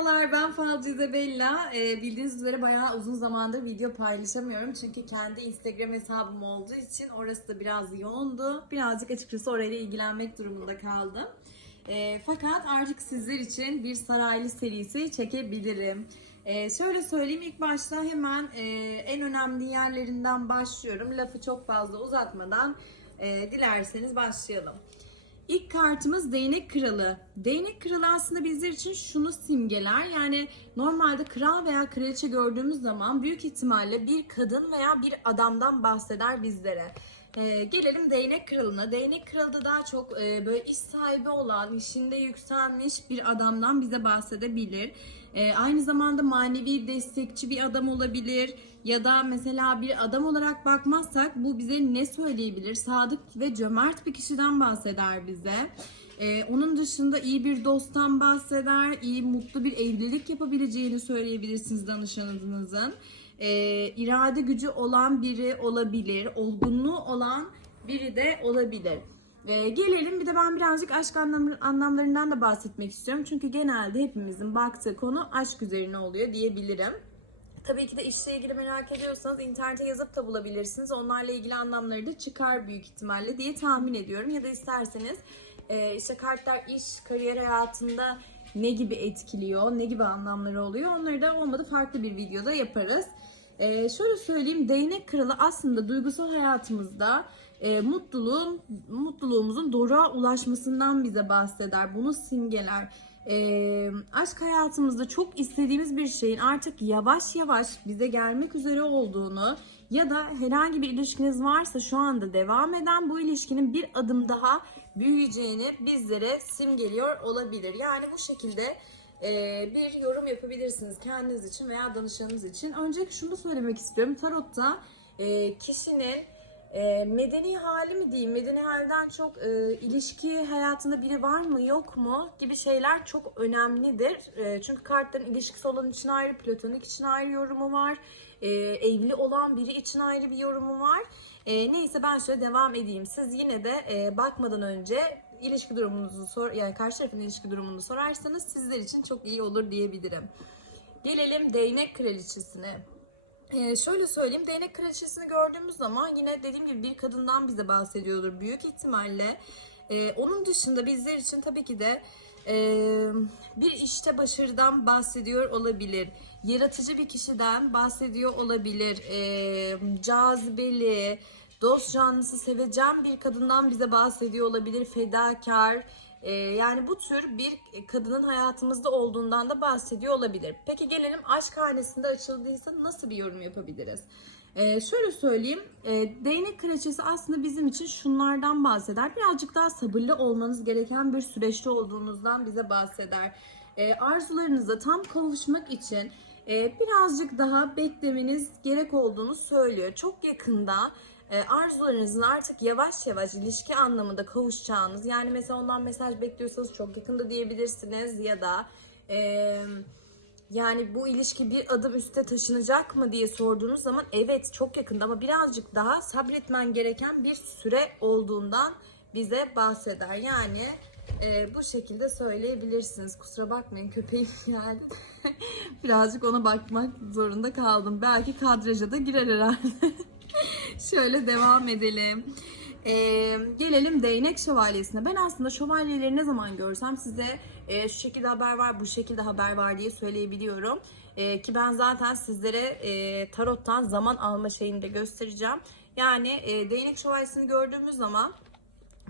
Merhabalar ben Falcı Isabella. Ee, bildiğiniz üzere bayağı uzun zamandır video paylaşamıyorum. Çünkü kendi Instagram hesabım olduğu için orası da biraz yoğundu. Birazcık açıkçası orayla ilgilenmek durumunda kaldım. Ee, fakat artık sizler için bir saraylı serisi çekebilirim. Ee, şöyle söyleyeyim ilk başta hemen e, en önemli yerlerinden başlıyorum. Lafı çok fazla uzatmadan e, dilerseniz başlayalım. İlk kartımız Değnek Kralı. Değnek Kralı aslında bizler için şunu simgeler. Yani normalde kral veya kraliçe gördüğümüz zaman büyük ihtimalle bir kadın veya bir adamdan bahseder bizlere. Ee, gelelim Değnek Kralı'na. Değnek Kralı da daha çok e, böyle iş sahibi olan, işinde yükselmiş bir adamdan bize bahsedebilir. Ee, aynı zamanda manevi destekçi bir adam olabilir. Ya da mesela bir adam olarak bakmazsak bu bize ne söyleyebilir? Sadık ve cömert bir kişiden bahseder bize. Ee, onun dışında iyi bir dosttan bahseder, iyi mutlu bir evlilik yapabileceğini söyleyebilirsiniz danışanınızın. Ee, irade gücü olan biri olabilir, olgunluğu olan biri de olabilir. Ee, gelelim bir de ben birazcık aşk anlam- anlamlarından da bahsetmek istiyorum. Çünkü genelde hepimizin baktığı konu aşk üzerine oluyor diyebilirim. Tabii ki de işle ilgili merak ediyorsanız internete yazıp da bulabilirsiniz. Onlarla ilgili anlamları da çıkar büyük ihtimalle diye tahmin ediyorum. Ya da isterseniz e, işte kartlar iş, kariyer hayatında ne gibi etkiliyor, ne gibi anlamları oluyor onları da olmadı farklı bir videoda yaparız. E, şöyle söyleyeyim değnek kralı aslında duygusal hayatımızda e, mutluluğun mutluluğumuzun doruğa ulaşmasından bize bahseder. Bunu simgeler. E, aşk hayatımızda çok istediğimiz bir şeyin artık yavaş yavaş bize gelmek üzere olduğunu ya da herhangi bir ilişkiniz varsa şu anda devam eden bu ilişkinin bir adım daha büyüyeceğini bizlere simgeliyor olabilir. Yani bu şekilde bir yorum yapabilirsiniz kendiniz için veya danışanınız için. Öncelikle şunu söylemek istiyorum. Tarotta e, kişinin e, medeni hali mi diyeyim, medeni halden çok e, ilişki hayatında biri var mı yok mu gibi şeyler çok önemlidir. Çünkü kartların ilişkisi olan için ayrı, platonik için ayrı yorumu var. Evli olan biri için ayrı bir yorumu var. Neyse ben şöyle devam edeyim. Siz yine de bakmadan önce ilişki durumunuzu sor, yani karşı tarafın ilişki durumunu sorarsanız sizler için çok iyi olur diyebilirim. Gelelim değnek kraliçesine. Ee, şöyle söyleyeyim, değnek kraliçesini gördüğümüz zaman yine dediğim gibi bir kadından bize bahsediyordur büyük ihtimalle. Ee, onun dışında bizler için tabii ki de e, bir işte başarıdan bahsediyor olabilir. Yaratıcı bir kişiden bahsediyor olabilir. Ee, cazibeli, dost canlısı, sevecen bir kadından bize bahsediyor olabilir. Fedakar, ee, yani bu tür bir kadının hayatımızda olduğundan da bahsediyor olabilir. Peki gelelim aşk hanesinde açıldıysa nasıl bir yorum yapabiliriz? Ee, şöyle söyleyeyim, e, değnek kraliçesi aslında bizim için şunlardan bahseder. Birazcık daha sabırlı olmanız gereken bir süreçte olduğunuzdan bize bahseder. E, arzularınıza tam kavuşmak için e, birazcık daha beklemeniz gerek olduğunu söylüyor. Çok yakında e, arzularınızın artık yavaş yavaş ilişki anlamında kavuşacağınız yani mesela ondan mesaj bekliyorsanız çok yakında diyebilirsiniz ya da e, yani bu ilişki bir adım üste taşınacak mı diye sorduğunuz zaman evet çok yakında ama birazcık daha sabretmen gereken bir süre olduğundan bize bahseder. Yani e, bu şekilde söyleyebilirsiniz. Kusura bakmayın köpeğim geldi. birazcık ona bakmak zorunda kaldım. Belki kadraja da girer herhalde. Şöyle devam edelim. Ee, gelelim değnek şövalyesine. Ben aslında şövalyeleri ne zaman görsem size e, şu şekilde haber var, bu şekilde haber var diye söyleyebiliyorum. E, ki ben zaten sizlere e, tarottan zaman alma şeyini de göstereceğim. Yani e, değnek şövalyesini gördüğümüz zaman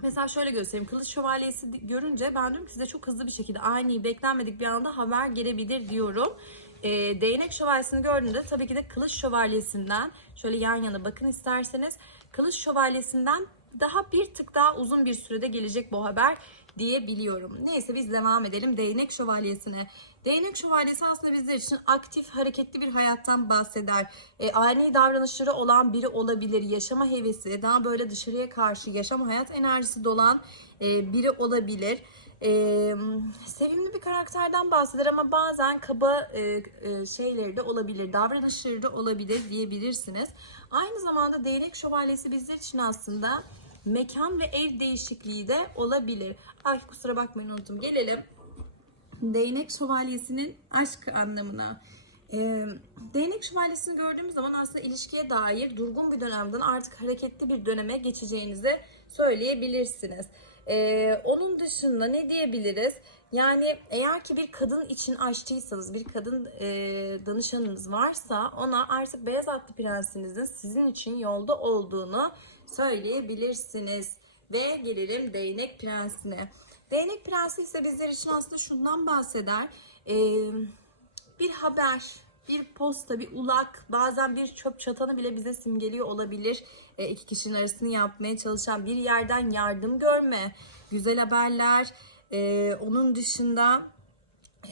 Mesela şöyle göstereyim. Kılıç şövalyesi görünce ben diyorum ki size çok hızlı bir şekilde ani beklenmedik bir anda haber gelebilir diyorum. E, değnek şövalyesini gördüğünde tabii ki de kılıç şövalyesinden şöyle yan yana bakın isterseniz kılıç şövalyesinden daha bir tık daha uzun bir sürede gelecek bu haber diyebiliyorum. Neyse biz devam edelim değnek şövalyesine. Değnek şövalyesi aslında bizler için aktif, hareketli bir hayattan bahseder. E, ani davranışları olan biri olabilir. Yaşama hevesi, daha böyle dışarıya karşı yaşam hayat enerjisi dolan e, biri olabilir. E, sevimli bir karakterden bahseder ama bazen kaba e, e, şeyleri de olabilir, davranışları da olabilir diyebilirsiniz. Aynı zamanda değnek şövalyesi bizler için aslında mekan ve ev değişikliği de olabilir. Ay kusura bakmayın unuttum. Gelelim Değnek şövalyesinin aşk anlamına. Ee, değnek şövalyesini gördüğümüz zaman aslında ilişkiye dair durgun bir dönemden artık hareketli bir döneme geçeceğinizi söyleyebilirsiniz. Ee, onun dışında ne diyebiliriz? Yani eğer ki bir kadın için açtıysanız, bir kadın e, danışanınız varsa ona artık beyaz atlı prensinizin sizin için yolda olduğunu söyleyebilirsiniz. Ve gelelim değnek prensine. Değnek prensi ise bizler için aslında şundan bahseder. Ee, bir haber, bir posta, bir ulak, bazen bir çöp çatanı bile bize simgeliyor olabilir. E, iki kişinin arasını yapmaya çalışan bir yerden yardım görme, güzel haberler. E, onun dışında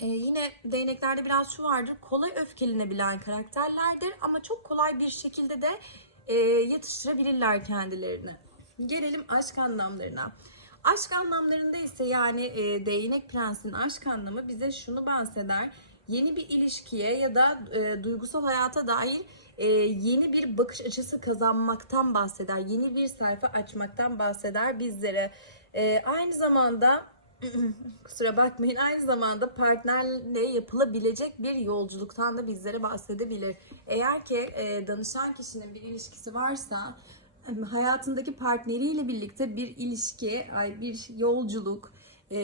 e, yine değneklerde biraz şu vardır. Kolay öfkelenebilen karakterlerdir ama çok kolay bir şekilde de e, yatıştırabilirler kendilerini. Gelelim aşk anlamlarına. Aşk anlamlarında ise yani e, değnek prensinin aşk anlamı bize şunu bahseder. Yeni bir ilişkiye ya da e, duygusal hayata dair e, yeni bir bakış açısı kazanmaktan bahseder. Yeni bir sayfa açmaktan bahseder bizlere. E, aynı zamanda kusura bakmayın aynı zamanda partnerle yapılabilecek bir yolculuktan da bizlere bahsedebilir. Eğer ki e, danışan kişinin bir ilişkisi varsa hayatındaki partneriyle birlikte bir ilişki, bir yolculuk, e,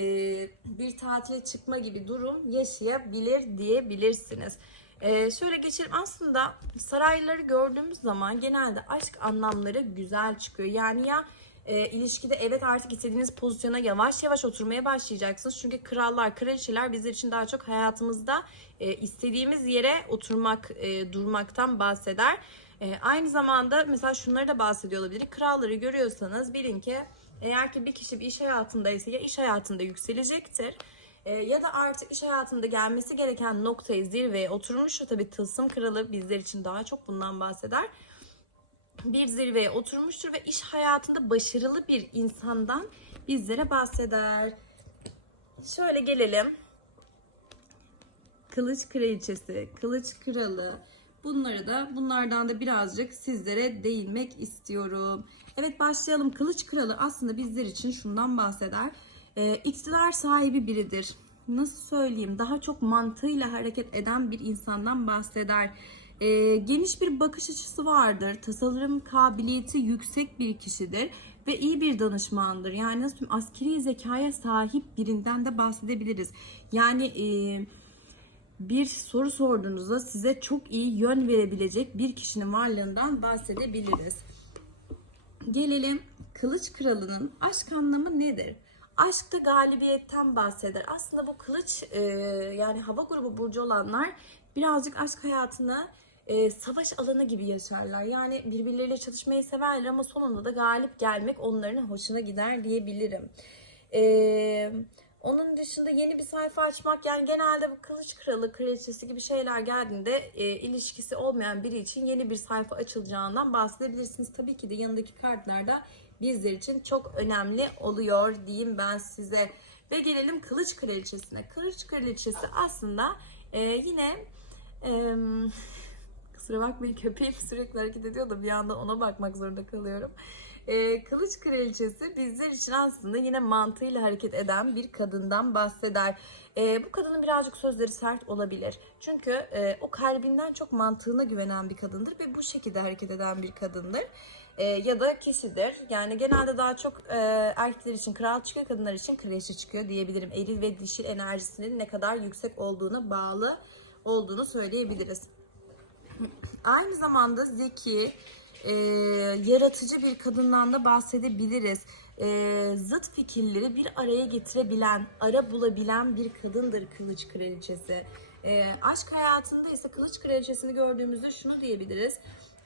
bir tatile çıkma gibi durum yaşayabilir diyebilirsiniz. E, şöyle geçelim. Aslında sarayları gördüğümüz zaman genelde aşk anlamları güzel çıkıyor. Yani ya e, ilişkide evet artık istediğiniz pozisyona yavaş yavaş oturmaya başlayacaksınız. Çünkü krallar, kraliçeler bizler için daha çok hayatımızda e, istediğimiz yere oturmak, e, durmaktan bahseder. E, aynı zamanda mesela şunları da bahsediyor olabilir. Kralları görüyorsanız bilin ki eğer ki bir kişi bir iş hayatındaysa ya iş hayatında yükselecektir e, ya da artık iş hayatında gelmesi gereken noktayı zirveye oturmuştur. Tabii tılsım kralı bizler için daha çok bundan bahseder. Bir zirveye oturmuştur ve iş hayatında başarılı bir insandan bizlere bahseder. Şöyle gelelim. Kılıç kraliçesi, kılıç kralı, Bunları da bunlardan da birazcık sizlere değinmek istiyorum. Evet başlayalım. Kılıç Kralı aslında bizler için şundan bahseder. E, iktidar sahibi biridir. Nasıl söyleyeyim? Daha çok mantığıyla hareket eden bir insandan bahseder. E, geniş bir bakış açısı vardır. Tasarım kabiliyeti yüksek bir kişidir ve iyi bir danışmandır. Yani nasıl diyeyim? Askeri zekaya sahip birinden de bahsedebiliriz. Yani eee bir soru sorduğunuzda size çok iyi yön verebilecek bir kişinin varlığından bahsedebiliriz. Gelelim Kılıç Kralı'nın aşk anlamı nedir? Aşkta galibiyetten bahseder. Aslında bu kılıç e, yani hava grubu burcu olanlar birazcık aşk hayatını e, savaş alanı gibi yaşarlar. Yani birbirleriyle çatışmayı severler ama sonunda da galip gelmek onların hoşuna gider diyebilirim. Eee onun dışında yeni bir sayfa açmak yani genelde bu kılıç kralı, kraliçesi gibi şeyler geldiğinde e, ilişkisi olmayan biri için yeni bir sayfa açılacağından bahsedebilirsiniz. Tabii ki de yanındaki kartlarda bizler için çok önemli oluyor diyeyim ben size. Ve gelelim kılıç kraliçesine. Kılıç kraliçesi aslında e, yine e, kusura bakmayın köpeğim sürekli hareket ediyor da bir anda ona bakmak zorunda kalıyorum. E, Kılıç Kraliçesi bizler için aslında yine mantığıyla hareket eden bir kadından bahseder. E, bu kadının birazcık sözleri sert olabilir. Çünkü e, o kalbinden çok mantığına güvenen bir kadındır ve bu şekilde hareket eden bir kadındır. E, ya da kişidir. Yani genelde daha çok e, erkekler için kral çıkıyor, kadınlar için kraliçe çıkıyor diyebilirim. Eril ve dişil enerjisinin ne kadar yüksek olduğuna bağlı olduğunu söyleyebiliriz. Aynı zamanda zeki, e, yaratıcı bir kadından da bahsedebiliriz. E, zıt fikirleri bir araya getirebilen, ara bulabilen bir kadındır Kılıç Kraliçesi. E, aşk hayatında ise Kılıç Kraliçesini gördüğümüzde şunu diyebiliriz.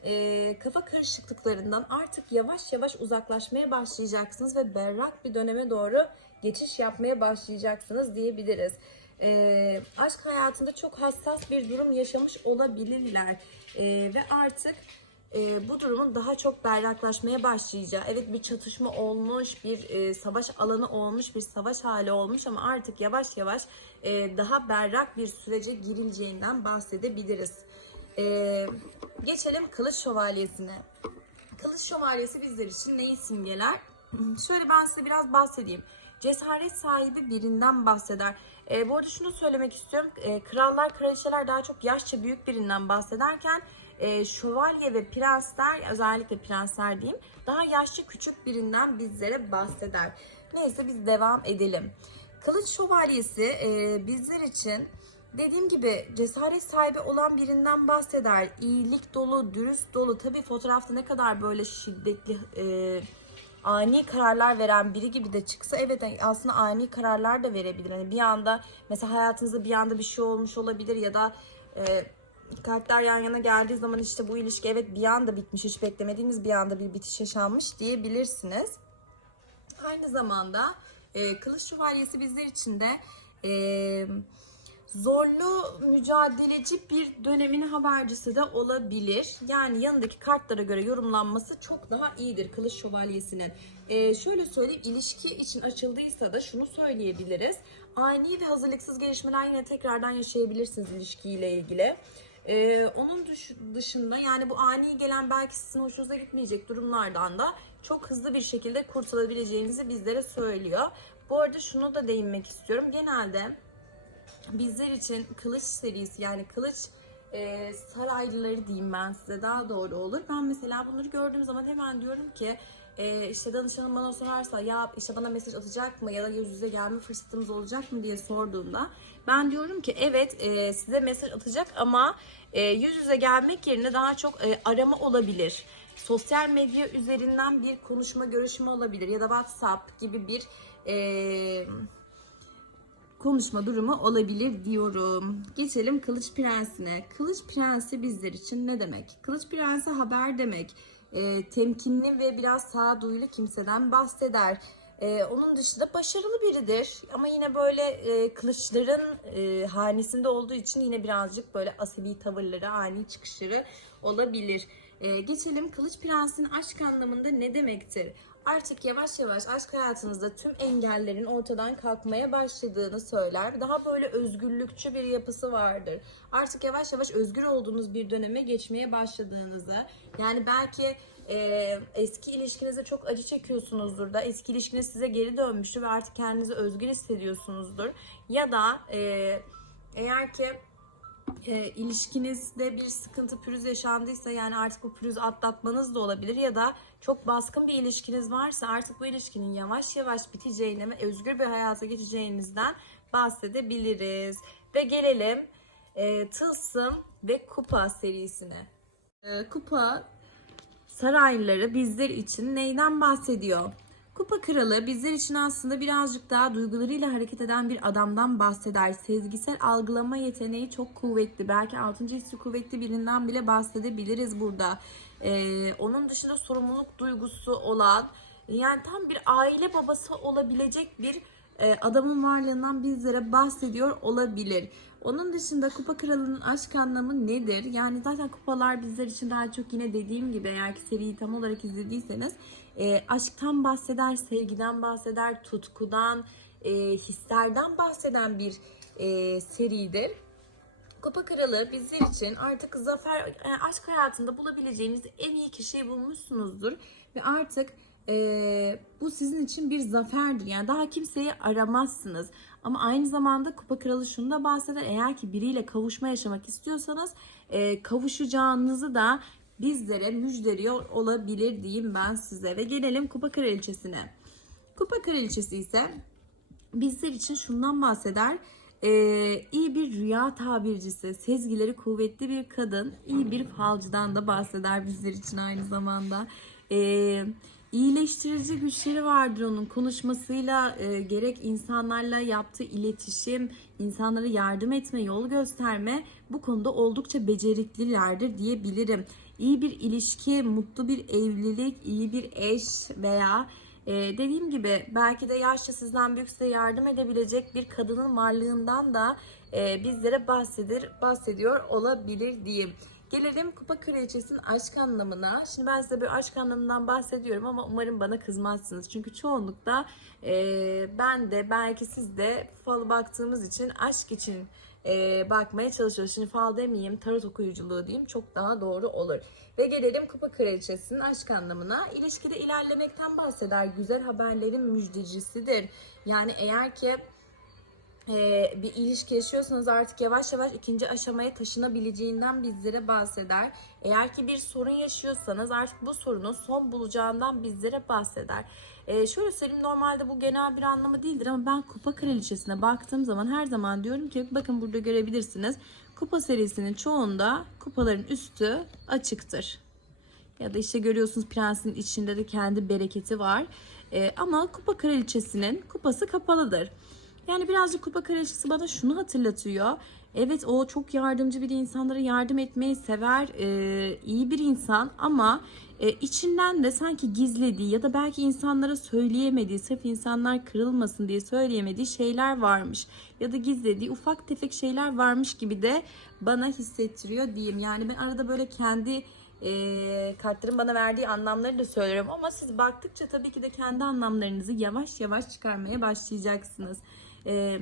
E, kafa karışıklıklarından artık yavaş yavaş uzaklaşmaya başlayacaksınız ve berrak bir döneme doğru geçiş yapmaya başlayacaksınız diyebiliriz. E, aşk hayatında çok hassas bir durum yaşamış olabilirler e, ve artık e, bu durumun daha çok berraklaşmaya başlayacağı, evet bir çatışma olmuş, bir e, savaş alanı olmuş, bir savaş hali olmuş ama artık yavaş yavaş e, daha berrak bir sürece girileceğinden bahsedebiliriz. E, geçelim Kılıç Şövalyesi'ne. Kılıç Şövalyesi bizler için neyi simgeler? Şöyle ben size biraz bahsedeyim. cesaret sahibi birinden bahseder. E, bu arada şunu söylemek istiyorum. E, krallar, kraliçeler daha çok yaşça büyük birinden bahsederken e, şövalye ve prensler, özellikle prensler diyeyim, daha yaşça küçük birinden bizlere bahseder. Neyse biz devam edelim. Kılıç şövalyesi e, bizler için dediğim gibi cesaret sahibi olan birinden bahseder. İyilik dolu, dürüst dolu. Tabii fotoğrafta ne kadar böyle şiddetli, e, ani kararlar veren biri gibi de çıksa evet aslında ani kararlar da verebilir. Hani bir anda mesela hayatınızda bir anda bir şey olmuş olabilir ya da e, kalpler yan yana geldiği zaman işte bu ilişki evet bir anda bitmiş hiç beklemediğiniz bir anda bir bitiş yaşanmış diyebilirsiniz. Aynı zamanda e, Kılıç Şövalyesi bizler için de e, zorlu mücadeleci bir dönemin habercisi de olabilir. Yani yanındaki kartlara göre yorumlanması çok daha iyidir Kılıç Şövalyesi'nin. E, şöyle söyleyeyim ilişki için açıldıysa da şunu söyleyebiliriz. Ani ve hazırlıksız gelişmeler yine tekrardan yaşayabilirsiniz ilişkiyle ilgili. Ee, onun dışında yani bu ani gelen belki sizin hoşunuza gitmeyecek durumlardan da çok hızlı bir şekilde kurtulabileceğinizi bizlere söylüyor. Bu arada şunu da değinmek istiyorum. Genelde bizler için kılıç serisi yani kılıç e, saraylıları diyeyim ben size daha doğru olur. Ben mesela bunları gördüğüm zaman hemen diyorum ki e, işte danışanım bana sorarsa ya işte bana mesaj atacak mı ya da yüz yüze gelme fırsatımız olacak mı diye sorduğunda ben diyorum ki evet e, size mesaj atacak ama e, yüz yüze gelmek yerine daha çok e, arama olabilir. Sosyal medya üzerinden bir konuşma görüşme olabilir ya da WhatsApp gibi bir e, konuşma durumu olabilir diyorum. Geçelim Kılıç Prensi'ne. Kılıç Prensi bizler için ne demek? Kılıç Prensi haber demek. E, temkinli ve biraz sağduyulu kimseden bahseder. E, onun dışında başarılı biridir. Ama yine böyle e, kılıçların e, hanesinde olduğu için yine birazcık böyle asabi tavırları, ani çıkışları olabilir. E, geçelim Kılıç Prens'in aşk anlamında ne demektir? Artık yavaş yavaş aşk hayatınızda tüm engellerin ortadan kalkmaya başladığını söyler. Daha böyle özgürlükçü bir yapısı vardır. Artık yavaş yavaş özgür olduğunuz bir döneme geçmeye başladığınızı, yani belki e, eski ilişkinizde çok acı çekiyorsunuzdur da eski ilişkiniz size geri dönmüştür ve artık kendinizi özgür hissediyorsunuzdur. Ya da e, eğer ki e, ilişkinizde bir sıkıntı pürüz yaşandıysa yani artık bu pürüzü atlatmanız da olabilir ya da çok baskın bir ilişkiniz varsa artık bu ilişkinin yavaş yavaş biteceğine ve özgür bir hayata geçeceğinizden bahsedebiliriz. Ve gelelim e, Tılsım ve Kupa serisine. E, Kupa sarayları bizler için neyden bahsediyor? Kupa Kralı bizler için aslında birazcık daha duygularıyla hareket eden bir adamdan bahseder. Sezgisel algılama yeteneği çok kuvvetli. Belki 6. hissi kuvvetli birinden bile bahsedebiliriz burada. Ee, onun dışında sorumluluk duygusu olan, yani tam bir aile babası olabilecek bir e, adamın varlığından bizlere bahsediyor olabilir. Onun dışında Kupa Kralı'nın aşk anlamı nedir? Yani zaten kupalar bizler için daha çok yine dediğim gibi eğer ki seriyi tam olarak izlediyseniz e, aşktan bahseder, sevgiden bahseder, tutkudan, e, hislerden bahseden bir e, seridir. Kupa Kralı bizler için artık zafer, e, aşk hayatında bulabileceğiniz en iyi kişiyi bulmuşsunuzdur. Ve artık e, bu sizin için bir zaferdir. Yani daha kimseyi aramazsınız. Ama aynı zamanda Kupa Kralı şunu da bahseder. Eğer ki biriyle kavuşma yaşamak istiyorsanız e, kavuşacağınızı da bizlere müjdeliyor olabilir diyeyim ben size. Ve gelelim Kupa Kraliçesi'ne. Kupa Kraliçesi ise bizler için şundan bahseder. Ee, iyi bir rüya tabircisi, sezgileri kuvvetli bir kadın, iyi bir falcıdan da bahseder bizler için aynı zamanda. Ee, iyileştirici güçleri vardır onun konuşmasıyla e, gerek insanlarla yaptığı iletişim, insanlara yardım etme, yol gösterme bu konuda oldukça beceriklilerdir diyebilirim. İyi bir ilişki, mutlu bir evlilik, iyi bir eş veya ee, dediğim gibi belki de yaşça sizden büyükse yardım edebilecek bir kadının varlığından da e, bizlere bahsedir, bahsediyor olabilir diyeyim. Gelelim Kupa Kraliçesi'nin aşk anlamına. Şimdi ben size bir aşk anlamından bahsediyorum ama umarım bana kızmazsınız. Çünkü çoğunlukla e, ben de belki siz de falı baktığımız için aşk için e, bakmaya çalışıyoruz. Şimdi fal demeyeyim, tarot okuyuculuğu diyeyim çok daha doğru olur. Ve gelelim kupa kraliçesinin aşk anlamına. İlişkide ilerlemekten bahseder. Güzel haberlerin müjdecisidir. Yani eğer ki e, bir ilişki yaşıyorsanız artık yavaş yavaş ikinci aşamaya taşınabileceğinden bizlere bahseder. Eğer ki bir sorun yaşıyorsanız artık bu sorunun son bulacağından bizlere bahseder. E, şöyle söyleyeyim normalde bu genel bir anlamı değildir ama ben kupa kraliçesine baktığım zaman her zaman diyorum ki bakın burada görebilirsiniz. Kupa serisinin çoğunda kupaların üstü açıktır. Ya da işte görüyorsunuz prensin içinde de kendi bereketi var. E, ama kupa kraliçesinin kupası kapalıdır. Yani birazcık kupa kraliçesi bana şunu hatırlatıyor. Evet o çok yardımcı bir insanlara yardım etmeyi sever, e, iyi bir insan ama e, içinden de sanki gizlediği ya da belki insanlara söyleyemediği, sırf insanlar kırılmasın diye söyleyemediği şeyler varmış. Ya da gizlediği ufak tefek şeyler varmış gibi de bana hissettiriyor diyeyim. Yani ben arada böyle kendi e, kartların bana verdiği anlamları da söylüyorum ama siz baktıkça tabii ki de kendi anlamlarınızı yavaş yavaş çıkarmaya başlayacaksınız. E,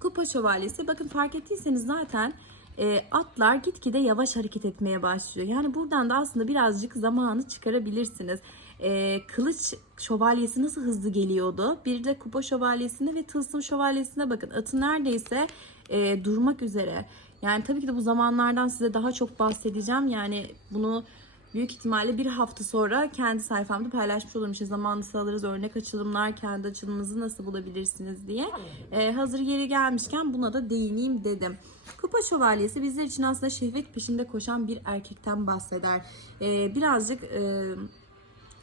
Kupa şövalyesi bakın fark ettiyseniz zaten e, atlar gitgide yavaş hareket etmeye başlıyor. Yani buradan da aslında birazcık zamanı çıkarabilirsiniz. E, kılıç şövalyesi nasıl hızlı geliyordu? Bir de kupa şövalyesine ve tılsım şövalyesine bakın. Atı neredeyse e, durmak üzere. Yani tabii ki de bu zamanlardan size daha çok bahsedeceğim. Yani bunu büyük ihtimalle bir hafta sonra kendi sayfamda paylaşmış olurum. İşte zamanlısı alırız, örnek açılımlar, kendi açılımınızı nasıl bulabilirsiniz diye. Ee, hazır yeri gelmişken buna da değineyim dedim. Kupa şövalyesi bizler için aslında şehvet peşinde koşan bir erkekten bahseder. Ee, birazcık e,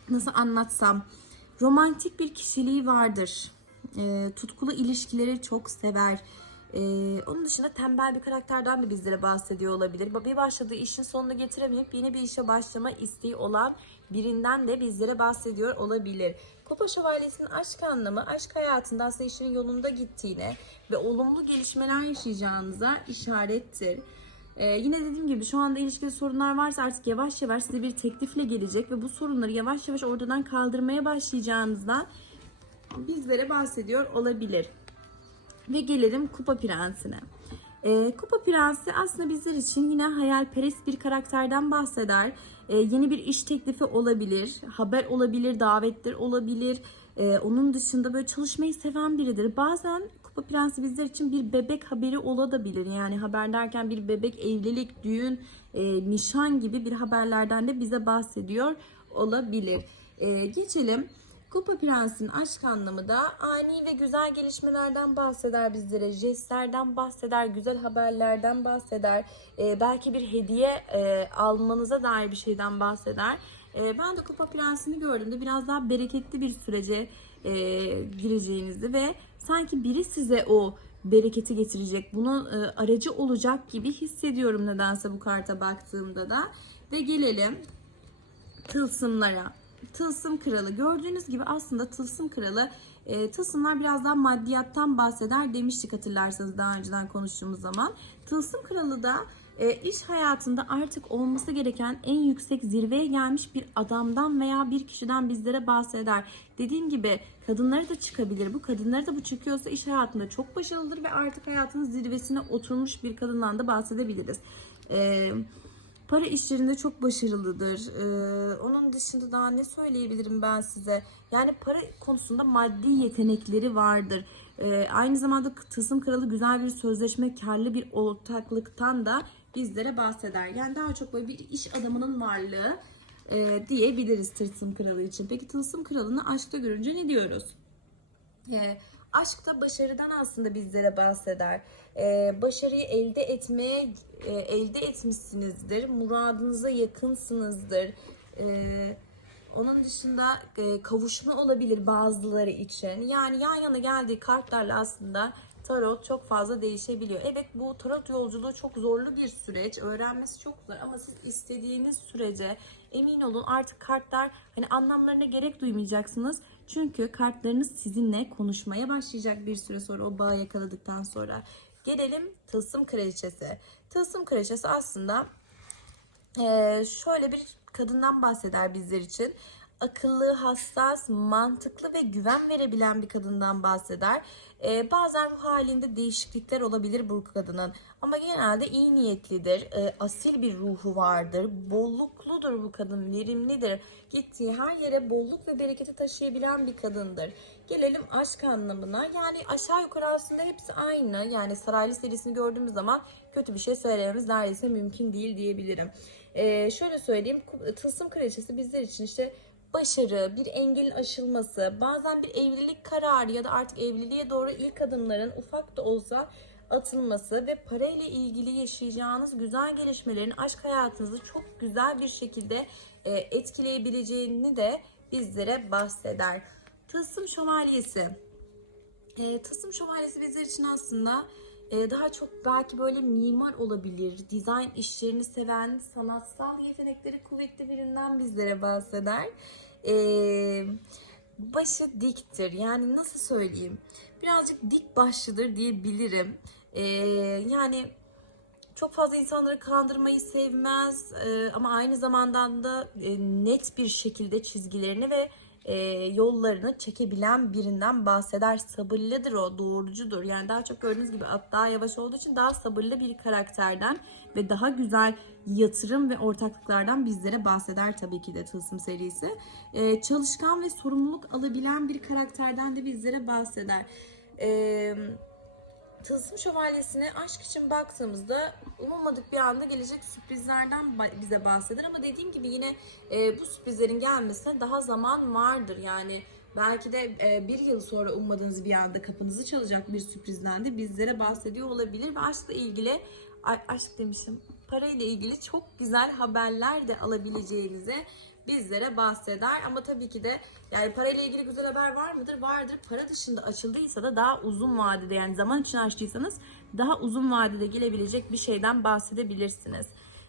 nasıl anlatsam romantik bir kişiliği vardır. Ee, tutkulu ilişkileri çok sever. Ee, onun dışında tembel bir karakterden de bizlere bahsediyor olabilir. Bir başladığı işin sonunu getiremeyip yeni bir işe başlama isteği olan birinden de bizlere bahsediyor olabilir. Kupa Şövalyesi'nin aşk anlamı aşk hayatında aslında işinin yolunda gittiğine ve olumlu gelişmeler yaşayacağınıza işarettir. Ee, yine dediğim gibi şu anda ilişkide sorunlar varsa artık yavaş yavaş size bir teklifle gelecek ve bu sorunları yavaş yavaş ortadan kaldırmaya başlayacağınızdan bizlere bahsediyor olabilir. Ve gelelim Kupa Prensi'ne. Ee, Kupa Prensi aslında bizler için yine hayalperest bir karakterden bahseder. Ee, yeni bir iş teklifi olabilir, haber olabilir, davetler olabilir. Ee, onun dışında böyle çalışmayı seven biridir. Bazen Kupa Prensi bizler için bir bebek haberi olabilir. Yani haber derken bir bebek, evlilik, düğün, e, nişan gibi bir haberlerden de bize bahsediyor olabilir. Ee, geçelim. Kupa Prens'in aşk anlamı da ani ve güzel gelişmelerden bahseder bizlere. Jestlerden bahseder, güzel haberlerden bahseder. Ee, belki bir hediye e, almanıza dair bir şeyden bahseder. Ee, ben de Kupa Prens'ini gördüğümde biraz daha bereketli bir sürece e, gireceğinizi ve sanki biri size o bereketi getirecek, bunun e, aracı olacak gibi hissediyorum nedense bu karta baktığımda da. Ve gelelim tılsımlara. Tılsım kralı. Gördüğünüz gibi aslında tılsım kralı e, tılsımlar biraz daha maddiyattan bahseder demiştik hatırlarsanız daha önceden konuştuğumuz zaman. Tılsım kralı da e, iş hayatında artık olması gereken en yüksek zirveye gelmiş bir adamdan veya bir kişiden bizlere bahseder. Dediğim gibi kadınları da çıkabilir. Bu kadınları da bu çıkıyorsa iş hayatında çok başarılıdır ve artık hayatının zirvesine oturmuş bir kadından da bahsedebiliriz. Eee Para işlerinde çok başarılıdır. Ee, onun dışında daha ne söyleyebilirim ben size? Yani para konusunda maddi yetenekleri vardır. Ee, aynı zamanda Tılsım Kralı güzel bir sözleşme, karlı bir ortaklıktan da bizlere bahseder. Yani daha çok böyle bir iş adamının varlığı e, diyebiliriz Tılsım Kralı için. Peki Tılsım Kralı'nı aşkta görünce ne diyoruz? E, aşk da başarıdan aslında bizlere bahseder. E, başarıyı elde etmeye e, elde etmişsinizdir. Muradınıza yakınsınızdır. E, onun dışında e, kavuşma olabilir bazıları için. Yani yan yana geldiği kartlarla aslında tarot çok fazla değişebiliyor. Evet bu tarot yolculuğu çok zorlu bir süreç. Öğrenmesi çok zor ama siz istediğiniz sürece emin olun artık kartlar hani anlamlarına gerek duymayacaksınız. Çünkü kartlarınız sizinle konuşmaya başlayacak bir süre sonra o bağı yakaladıktan sonra. Gelelim Tılsım Kraliçesi. Tılsım Kraliçesi aslında şöyle bir kadından bahseder bizler için. Akıllı, hassas, mantıklı ve güven verebilen bir kadından bahseder. Ee, bazen bu halinde değişiklikler olabilir bu kadının ama genelde iyi niyetlidir, Ee, asil bir ruhu vardır, bollukludur bu kadın, verimlidir. Gittiği her yere bolluk ve bereketi taşıyabilen bir kadındır. Gelelim aşk anlamına. Yani aşağı yukarı aslında hepsi aynı. Yani Saraylı serisini gördüğümüz zaman kötü bir şey söylememiz neredeyse mümkün değil diyebilirim. Ee, şöyle söyleyeyim, Tılsım Kraliçesi bizler için işte başarı, bir engelin aşılması, bazen bir evlilik kararı ya da artık evliliğe doğru ilk adımların ufak da olsa atılması ve parayla ilgili yaşayacağınız güzel gelişmelerin aşk hayatınızı çok güzel bir şekilde e, etkileyebileceğini de bizlere bahseder. Tılsım Şövalyesi. E, Tılsım Şövalyesi bizler için aslında daha çok belki böyle mimar olabilir, dizayn işlerini seven, sanatsal yetenekleri kuvvetli birinden bizlere bahseder. E, başı diktir. Yani nasıl söyleyeyim? Birazcık dik başlıdır diyebilirim. E, yani çok fazla insanları kandırmayı sevmez e, ama aynı zamanda da e, net bir şekilde çizgilerini ve e, yollarını çekebilen birinden bahseder. Sabırlıdır o, doğrucudur. Yani daha çok gördüğünüz gibi at daha yavaş olduğu için daha sabırlı bir karakterden ve daha güzel yatırım ve ortaklıklardan bizlere bahseder tabii ki de Tılsım serisi. E, çalışkan ve sorumluluk alabilen bir karakterden de bizlere bahseder. Eee Tılsım Şövalyesi'ne aşk için baktığımızda umulmadık bir anda gelecek sürprizlerden bize bahseder ama dediğim gibi yine e, bu sürprizlerin gelmesine daha zaman vardır. Yani belki de e, bir yıl sonra ummadığınız bir anda kapınızı çalacak bir sürprizden de bizlere bahsediyor olabilir ve aşkla ilgili aşk demişim parayla ilgili çok güzel haberler de alabileceğinize bizlere bahseder. Ama tabii ki de yani parayla ilgili güzel haber var mıdır? Vardır. Para dışında açıldıysa da daha uzun vadede yani zaman için açtıysanız daha uzun vadede gelebilecek bir şeyden bahsedebilirsiniz.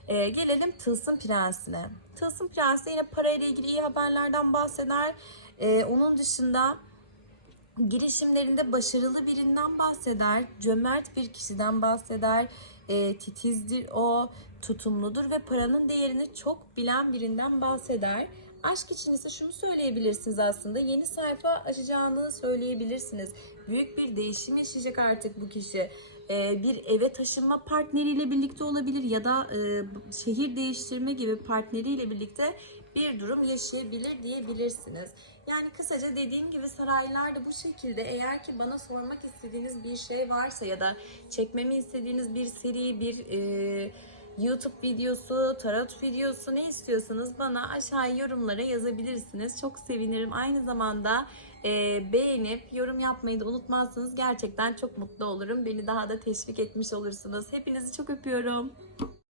Ee, gelelim Tılsım Prensi'ne. Tılsım Prensi yine parayla ilgili iyi haberlerden bahseder. Ee, onun dışında girişimlerinde başarılı birinden bahseder, cömert bir kişiden bahseder, e, titizdir o, tutumludur ve paranın değerini çok bilen birinden bahseder. Aşk için ise şunu söyleyebilirsiniz aslında, yeni sayfa açacağını söyleyebilirsiniz. Büyük bir değişim yaşayacak artık bu kişi. E, bir eve taşınma partneriyle birlikte olabilir ya da e, şehir değiştirme gibi partneriyle birlikte bir durum yaşayabilir diyebilirsiniz. Yani kısaca dediğim gibi saraylar da bu şekilde eğer ki bana sormak istediğiniz bir şey varsa ya da çekmemi istediğiniz bir seri, bir e, YouTube videosu, tarot videosu ne istiyorsanız bana aşağıya yorumlara yazabilirsiniz. Çok sevinirim. Aynı zamanda e, beğenip yorum yapmayı da unutmazsanız gerçekten çok mutlu olurum. Beni daha da teşvik etmiş olursunuz. Hepinizi çok öpüyorum.